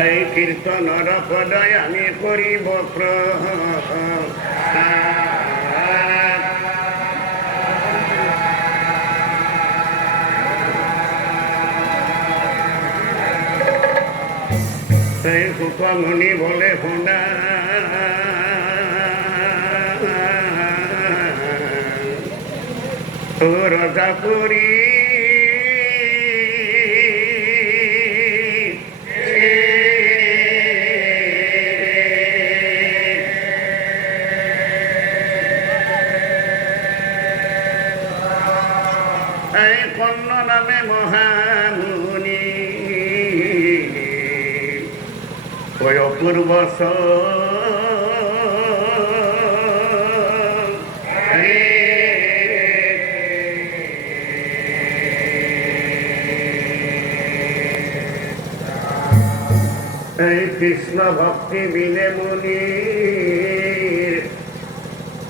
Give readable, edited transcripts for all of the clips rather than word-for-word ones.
এই কীর্তনর পদয় আমি করিব সেই সুখমণি বলে শোনা ও রজাপুরী কর্ণ নামে মহামুনি ওই অপূর্ব এই কৃষ্ণ ভক্তি বিনে মুনি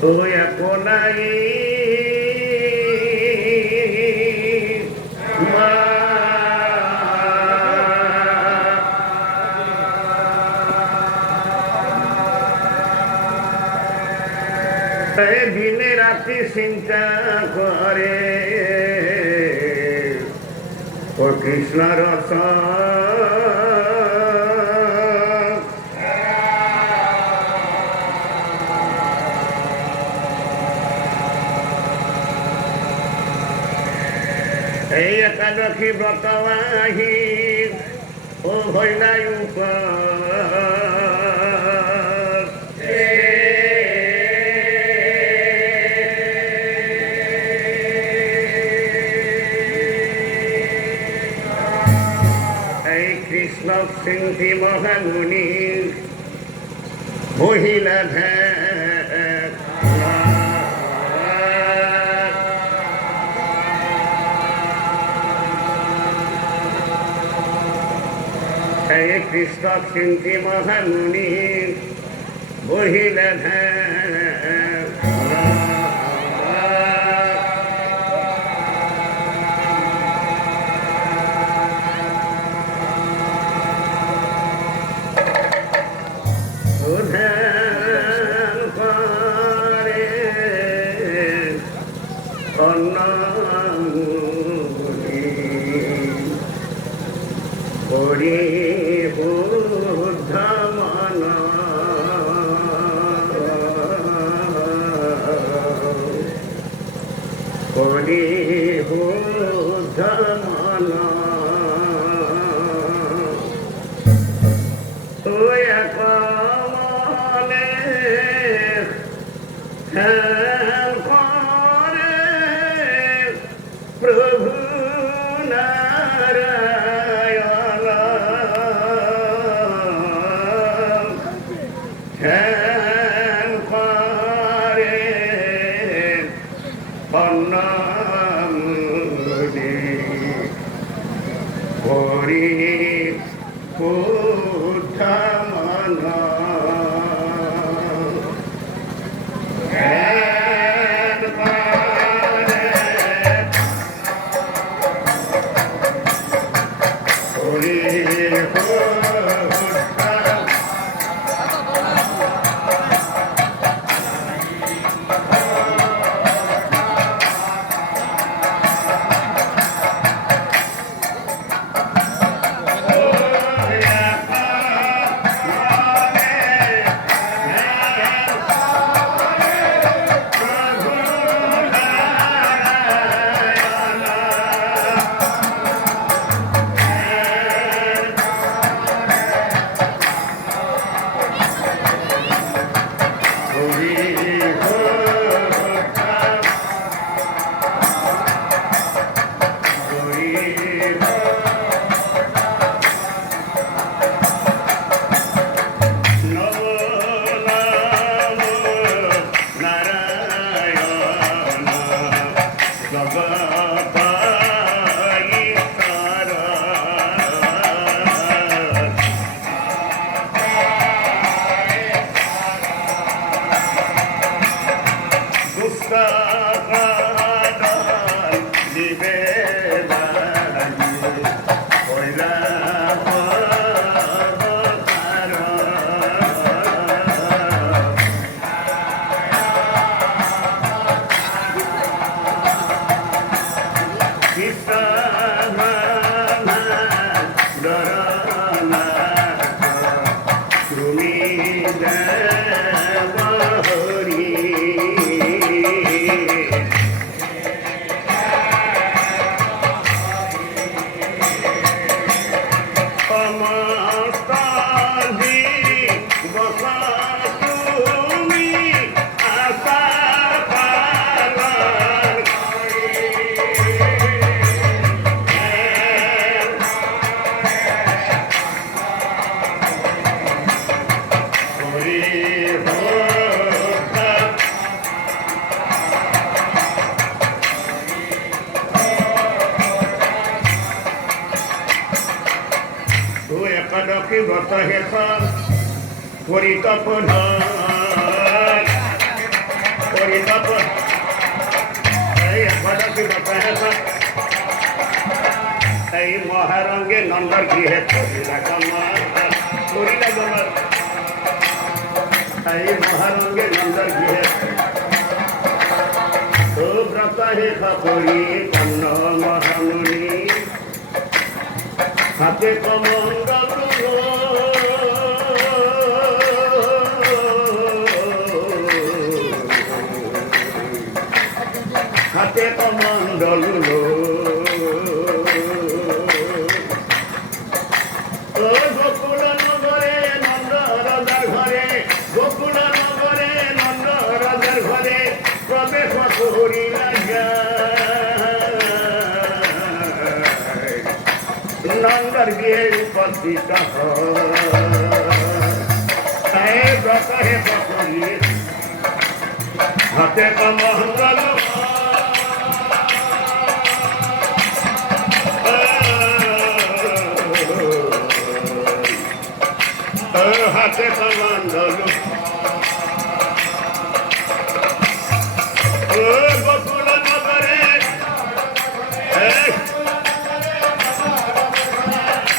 তুই একলাই দিনে রাতি চিন্তা করে ও কৃষ্ণ রস এই একাদশী ব্রত আহি ও হইলাই এই কৃষ্ণ সিংহী মহামুনি মহিলা এই কৃষ্ণ সিংহী মহামুনি মহিলা হরি বুদ্ধ মন হরি বুদ্ধ মন তুই কমলে করে প্রভু হরি বুদ্ধ মন অমস্তাজি বসা তুমি আশা পালন করি একাদশী ব্রত শেষ পৰিতপন এই একাদশী ব্রত শেষ এই মহারঙ্গে নন্দর গৃহে করিলা গমন এই মহারঙ্গে নন্দর গৃহে তো ব্রত শেষ কৰি কন্ন মহামুনি হাতে কমণ্ডল হাতে কমণ্ডল গোকুল নগরে নন্দ রাজার ঘরে গোকুল নগরে নন্দ রাজার ঘরে প্রবেশ করিলা নন্দর গৃহে উপস্থিত ব্রত শেষ কৰি হাতে কমণ্ডল হাতে কমণ্ডল গোকুল নগরে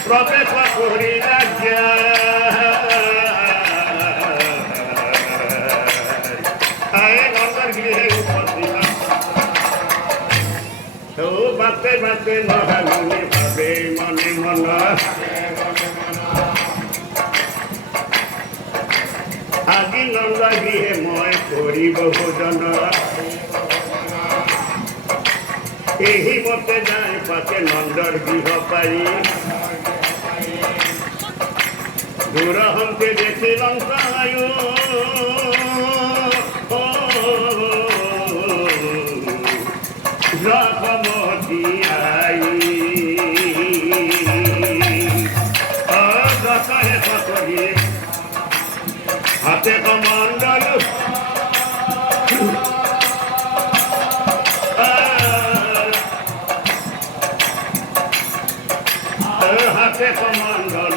প্রবেশ করিলা নন্দর গৃহে উপস্থিত বাতে বাতে মহামুনি ভাবে মনে মন আজি নন্দৰ গৃহে মই কৰিব ভোজন এই মতে যাই পাতে নন্দৰ গৃহ পাৰি দূৰ হন্তে দেখি লংকায়ো জগমতি আই দশে সকলি হাতে কমণ্ডল হাতে কমণ্ডল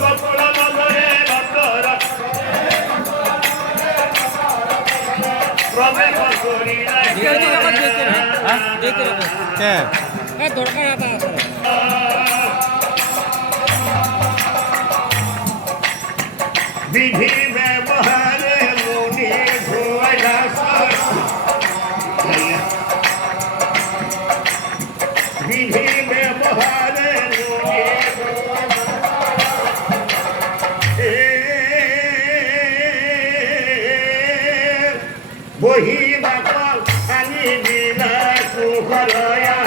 গোকুল নগরে নন্দর প্রবেশ করিলা বিধি ব্যবহারে মুনি ধোয়া বিধি ব্যবহারে মুনি বহি বাপল আনি দিলা কুহরয়া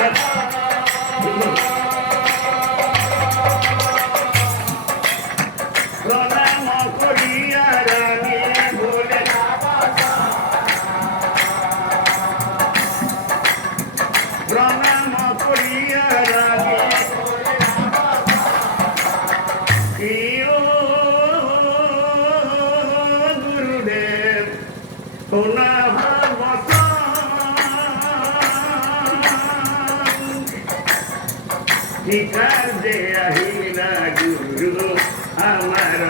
প্রণাম করিয়া রানী বলে প্রণাম করিয়া রানী গুরুদেব পুনঃ ঠিকার যে আহিলা গুরু আমার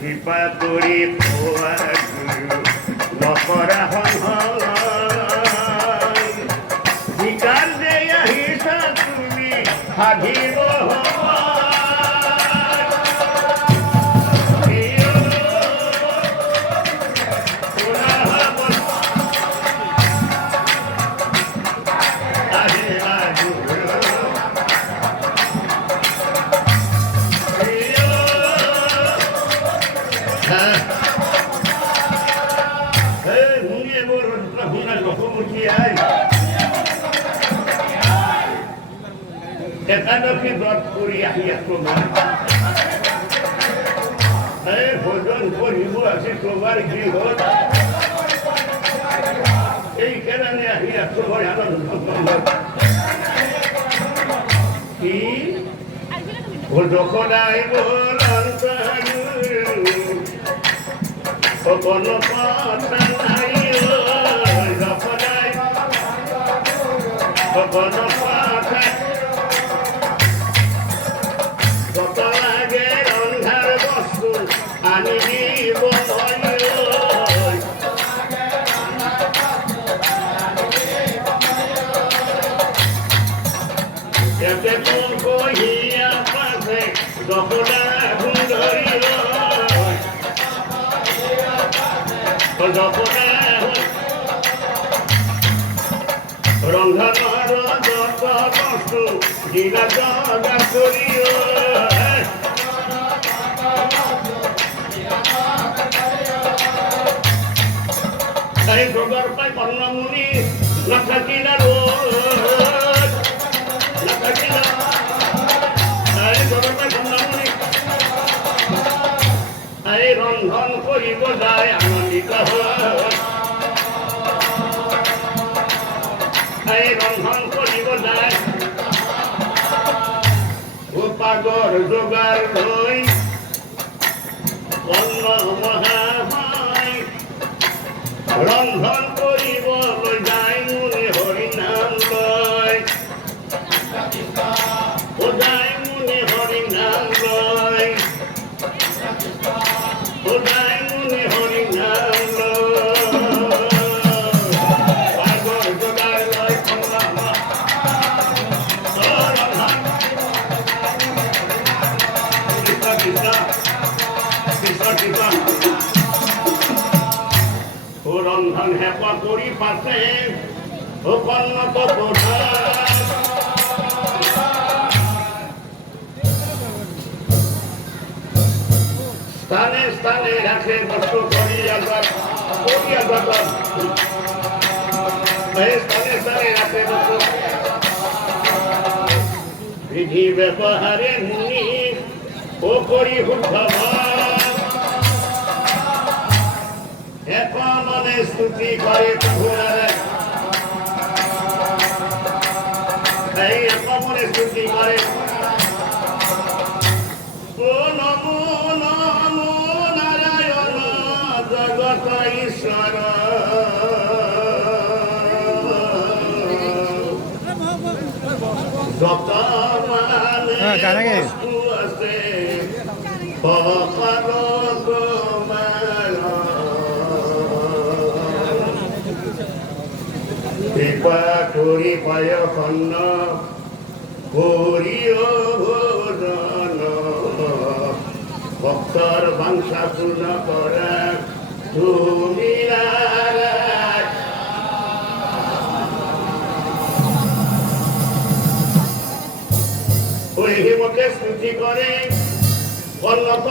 কৃপা করি নকরা ভিকার দেয়া হিসা তুমি হাজিব একাদশী ব্রত করি আহিয়া তোমার ভোজন করিব আছে তোমার গৃহ এই কারণে আহিয়া তোমার আনন্দ কি যখন আইব কোনো কথা নাই যখন আইব কোনো কথা যত লাগে রন্ধার বস্তু আনি দিব এতে কোন কহিয়া পাশে যখন আগুন ধরিল যখন রন্ধনর যত বস্তু দিনা জগা করিল তাই জোগার পাই কর্ণমুনি না থাকি না না থাকি না তাই জোগার পাই কর্ণমুনি এই রন্ধন করিব যায় আনন্দিত এই রন্ধন করিব যায় পাগর জোগার হই অন্ন মহামায় রন্ধন করিব যায় মুনি হরিনাম লয় ও যায় মুনি হরিনাম লয় ও যায় মুনি হরিনাম লয় পাগর জোগার লয় ও রন্ধন হেপা করি পাশে ও কন্নত স্থানে স্থানে রাখে বস্তু করিয়া স্থানে স্থানে রাখে বস্তু বিধি ব্যবহারে মুনি ও করি এখন মনে স্তুতি করে এই এখন মনে স্তুতি করে ও নমো নমো নারায়ণ জগত ঈশ্বর যত মানে বস্তু আছে কৃপা করি পায় কন্ন করিও ভোজন ভক্তর বাঞ্ছা পূর্ণ করা তুমি ওই হিমকে স্তুতি করে অন্নত